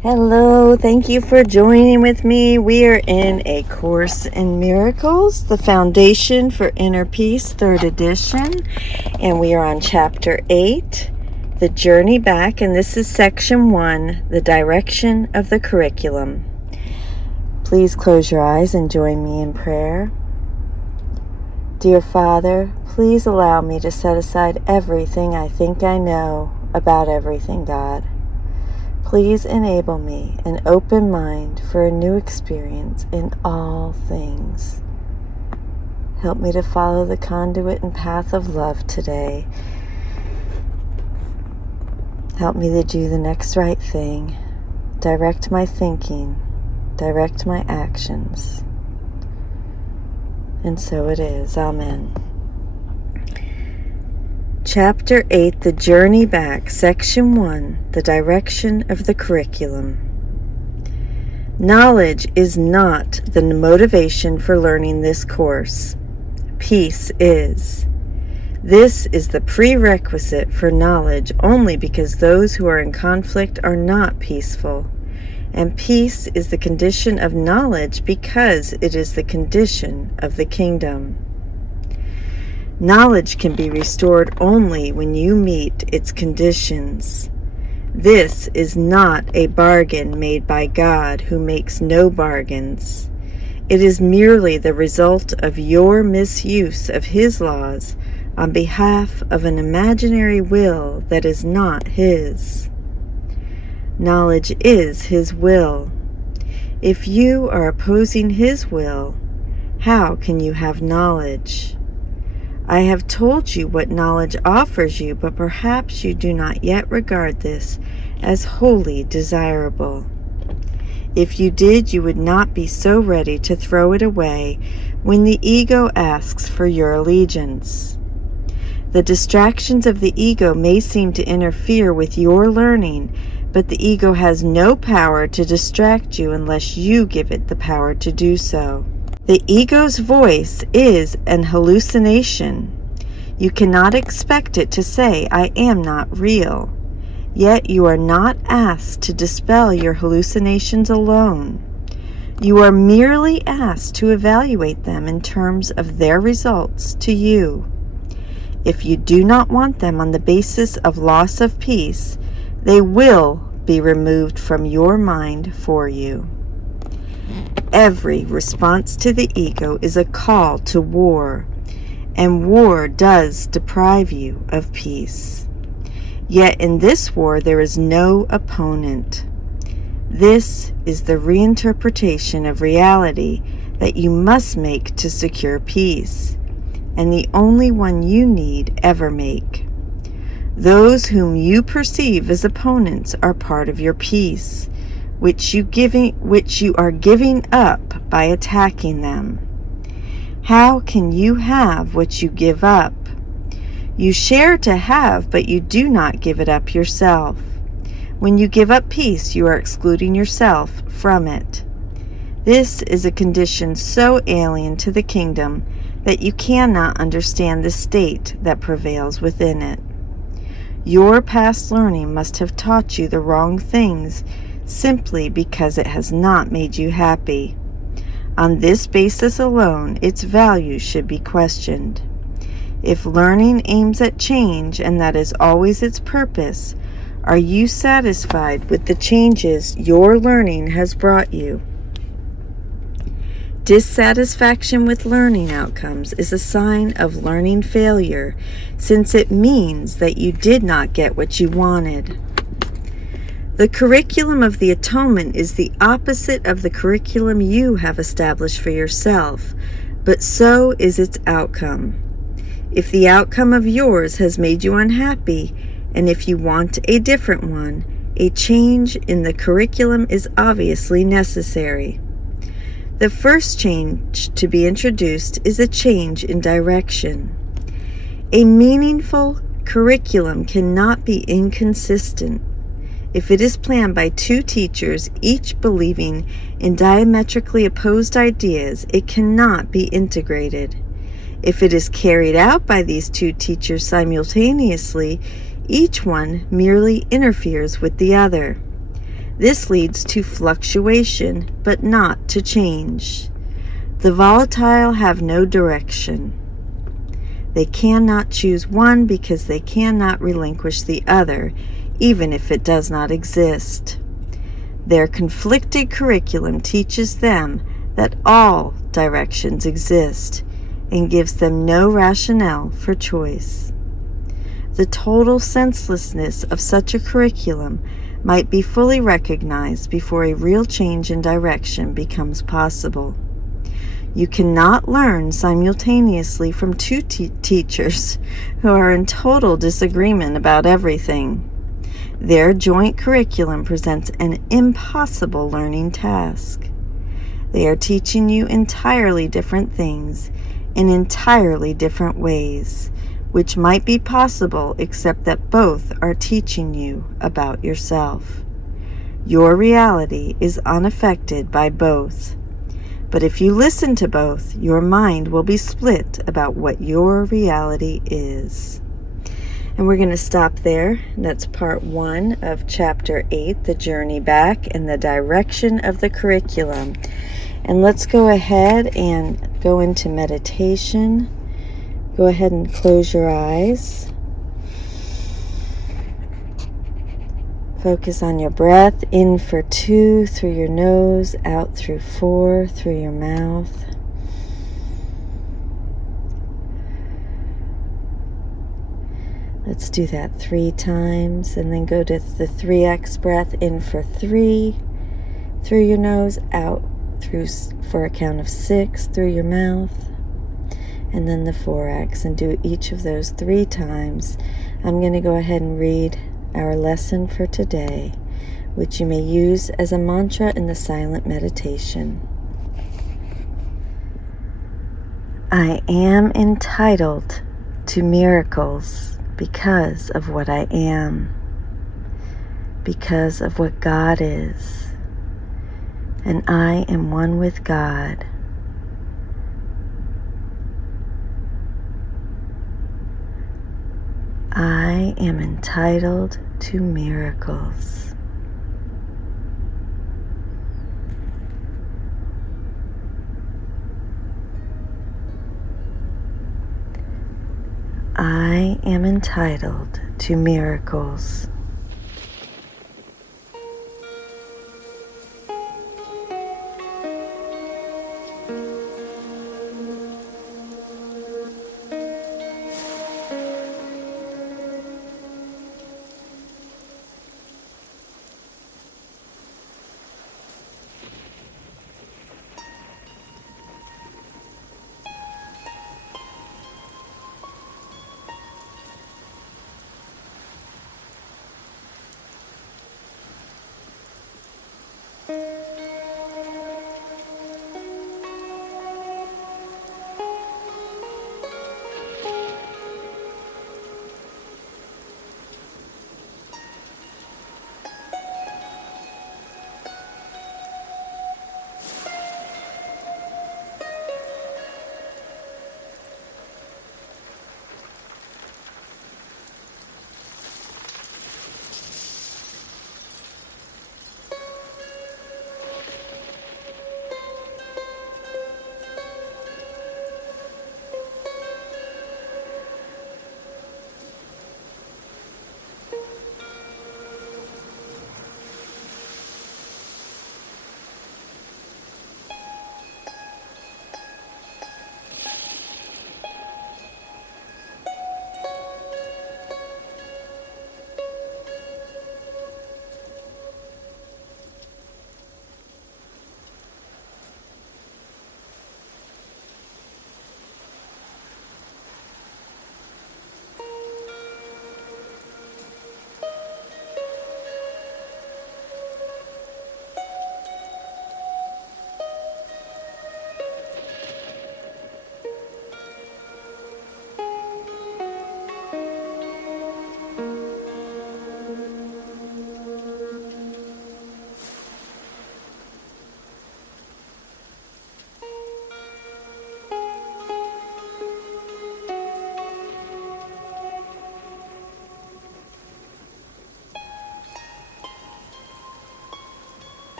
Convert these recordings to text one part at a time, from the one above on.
Hello, thank you for joining with me. We are in A Course in Miracles, the Foundation for Inner Peace, 3rd edition, and we are on Chapter 8, The Journey Back, and this is Section 1, The Direction of the Curriculum. Please close your eyes and join me in prayer. Dear Father, please allow me to set aside everything I think I know about everything, God. Please enable me an open mind for a new experience in all things. Help me to follow the conduit and path of love today. Help me to do the next right thing. Direct my thinking. Direct my actions. And so it is. Amen. Chapter 8, The Journey Back, Section 1, The Direction of the Curriculum. Knowledge is not the motivation for learning this course. Peace is. This is the prerequisite for knowledge only because those who are in conflict are not peaceful. And peace is the condition of knowledge because it is the condition of the kingdom. Knowledge can be restored only when you meet its conditions. This is not a bargain made by God, who makes no bargains. It is merely the result of your misuse of His laws on behalf of an imaginary will that is not His. Knowledge is His will. If you are opposing His will, how can you have knowledge? I have told you what knowledge offers you, but perhaps you do not yet regard this as wholly desirable. If you did, you would not be so ready to throw it away when the ego asks for your allegiance. The distractions of the ego may seem to interfere with your learning, but the ego has no power to distract you unless you give it the power to do so. The ego's voice is an hallucination. You cannot expect it to say, "I am not real." Yet you are not asked to dispel your hallucinations alone. You are merely asked to evaluate them in terms of their results to you. If you do not want them on the basis of loss of peace, they will be removed from your mind for you. Every response to the ego is a call to war, and war does deprive you of peace. Yet in this war there is no opponent. This is the reinterpretation of reality that you must make to secure peace, and the only one you need ever make. Those whom you perceive as opponents are part of your peace, which you are giving up by attacking them. How can you have what you give up? You share to have, but you do not give it up yourself. When you give up peace, you are excluding yourself from it. This is a condition so alien to the kingdom that you cannot understand the state that prevails within it. Your past learning must have taught you the wrong things simply because it has not made you happy. On this basis alone, its value should be questioned. If learning aims at change, and that is always its purpose, are you satisfied with the changes your learning has brought you? Dissatisfaction with learning outcomes is a sign of learning failure, since it means that you did not get what you wanted. The curriculum of the atonement is the opposite of the curriculum you have established for yourself, but so is its outcome. If the outcome of yours has made you unhappy, and if you want a different one, a change in the curriculum is obviously necessary. The first change to be introduced is a change in direction. A meaningful curriculum cannot be inconsistent. If it is planned by two teachers, each believing in diametrically opposed ideas, it cannot be integrated. If it is carried out by these two teachers simultaneously, each one merely interferes with the other. This leads to fluctuation, but not to change. The volatile have no direction. They cannot choose one because they cannot relinquish the other, even if it does not exist. Their conflicted curriculum teaches them that all directions exist and gives them no rationale for choice. The total senselessness of such a curriculum might be fully recognized before a real change in direction becomes possible. You cannot learn simultaneously from two teachers who are in total disagreement about everything. Their joint curriculum presents an impossible learning task. They are teaching you entirely different things in entirely different ways, which might be possible except that both are teaching you about yourself. Your reality is unaffected by both. But if you listen to both, your mind will be split about what your reality is. And we're going to stop there. That's part 1 of Chapter 8, The Journey Back and the Direction of the Curriculum. And let's go ahead and go into meditation. Go ahead and close your eyes. Focus on your breath, in for 2 through your nose, out through 4 through your mouth. Let's do that 3 times, and then go to the 3x breath, in for 3 through your nose, out through for a count of 6 through your mouth, and then the 4x, and do each of those 3 times. I'm going to go ahead and read our lesson for today, which you may use as a mantra in the silent meditation. I am entitled to miracles because of what I am, because of what God is, and I am one with God. I am entitled to miracles. I am entitled to miracles.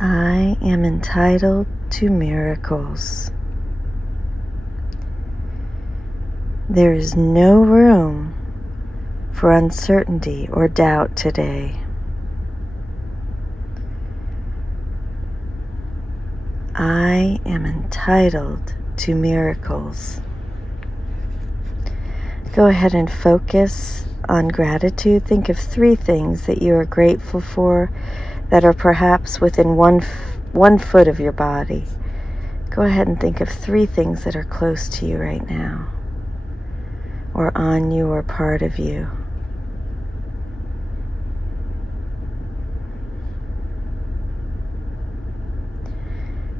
I am entitled to miracles. There is no room for uncertainty or doubt today. I am entitled to miracles. Go ahead and focus on gratitude. Think of 3 things that you are grateful for that are perhaps within one foot of your body. Go ahead and think of 3 things that are close to you right now, or on you, or part of you.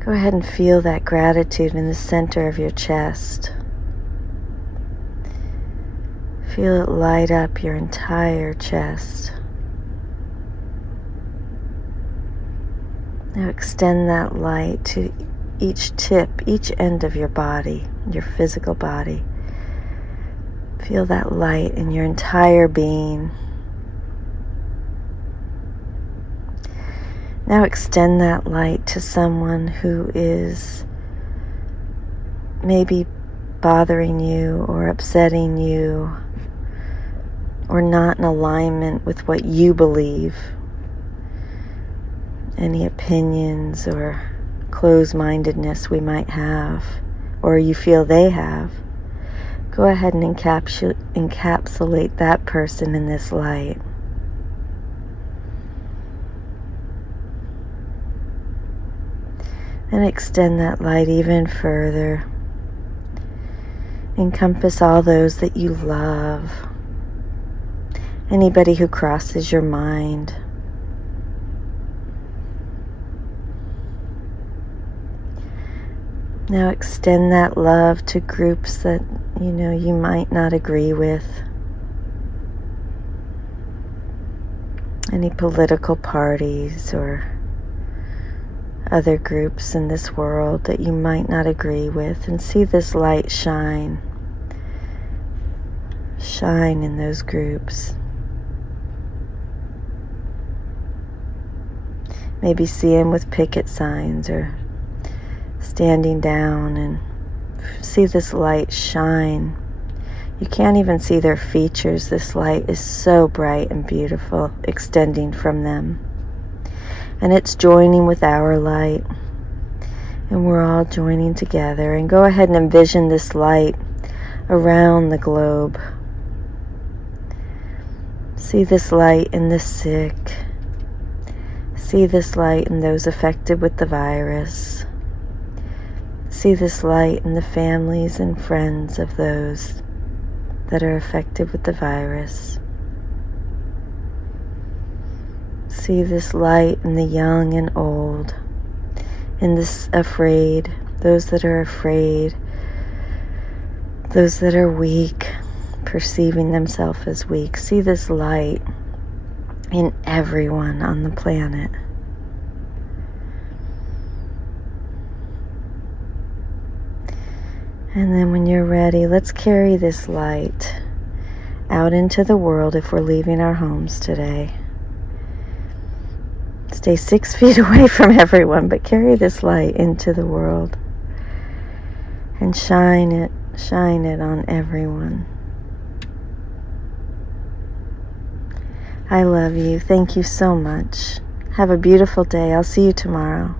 Go ahead and feel that gratitude in the center of your chest. Feel it light up your entire chest. Now extend that light to each tip, each end of your body, your physical body. Feel that light in your entire being. Now extend that light to someone who is maybe bothering you or upsetting you, or not in alignment with what you believe. Any opinions or closed-mindedness we might have, or you feel they have, go ahead and encapsulate that person in this light. And extend that light even further. Encompass all those that you love. Anybody who crosses your mind. Now extend that love to groups that you might not agree with. Any political parties or other groups in this world that you might not agree with, and see this light shine in those groups. Maybe see them with picket signs or standing down, and see this light shine. You can't even see their features. This light is so bright and beautiful, extending from them. And it's joining with our light. And we're all joining together. And go ahead and envision this light around the globe. See this light in the sick. See this light in those affected with the virus. See this light in the families and friends of those that are affected with the virus. See this light in the young and old, in this afraid, those that are afraid, those that are weak, perceiving themselves as weak. See this light in everyone on the planet. And then when you're ready, let's carry this light out into the world if we're leaving our homes today. Stay 6 feet away from everyone, but carry this light into the world and shine it on everyone. I love you. Thank you so much. Have a beautiful day. I'll see you tomorrow.